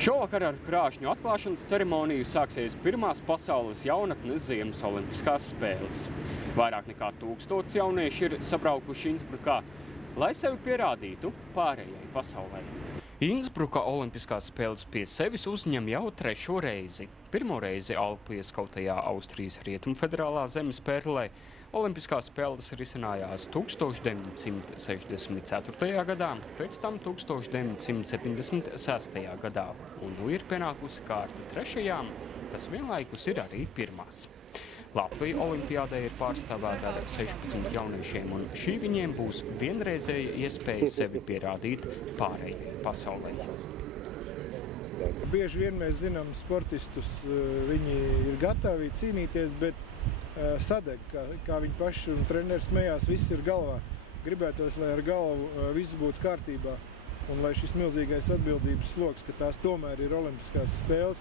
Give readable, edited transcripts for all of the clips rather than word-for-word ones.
Šovakar ar krāšņu atklāšanas ceremoniju sāksies pirmās pasaules jaunatnes ziemas olimpiskās spēles. Vairāk nekā 1000 jaunieši ir sabraukuši Innsbrukā, lai sevi pierādītu pārējai pasaulē. Innsbruka olimpiskās spēles pie sevis uzņem jau 3. reizi. Pirmo reizi Alpu ieskautajā Austrijas Rietumfederālā zemes pērlē olimpiskās spēles risinājās 1964. gadā, pēc tam 1976. gadā. Un nu ir pienākusi kārta 3., kas vienlaikus ir arī pirmās. Latvija olimpiādē ir pārstāvēta ar 16 jauniešiem, un šī viņiem būs vienreizēja iespēja sevi pierādīt pārējai pasaulē. Bieži vien mēs zinām sportistus, viņi ir gatavi cīnīties, bet sadeg, kā viņi paši un treneris smējās, viss ir galvā. Gribētos, lai ar galvu viss būtu kārtībā, un lai šis milzīgais atbildības sloks, ka tās tomēr ir olimpiskās spēles,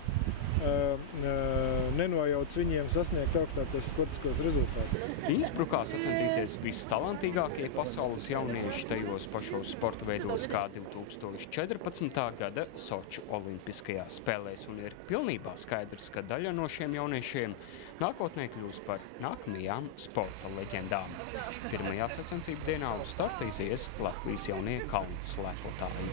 nenojauc viņiem sasniegt augstākos sportiskos rezultātus. Innsbrukā sacensties vistalantīgākie pasaules jaunieši tajos pašos sporta veidos kā 2014. gada Soču olimpiskajās spēlēs, un ir pilnībā skaidrs, ka daļa no šiem jauniešiem nākotnē kļūs par nākamajām sporta leģendām. Pirmajā sacensību dienā uz starta izies Latvijas jaunie kalnu slēpotāji.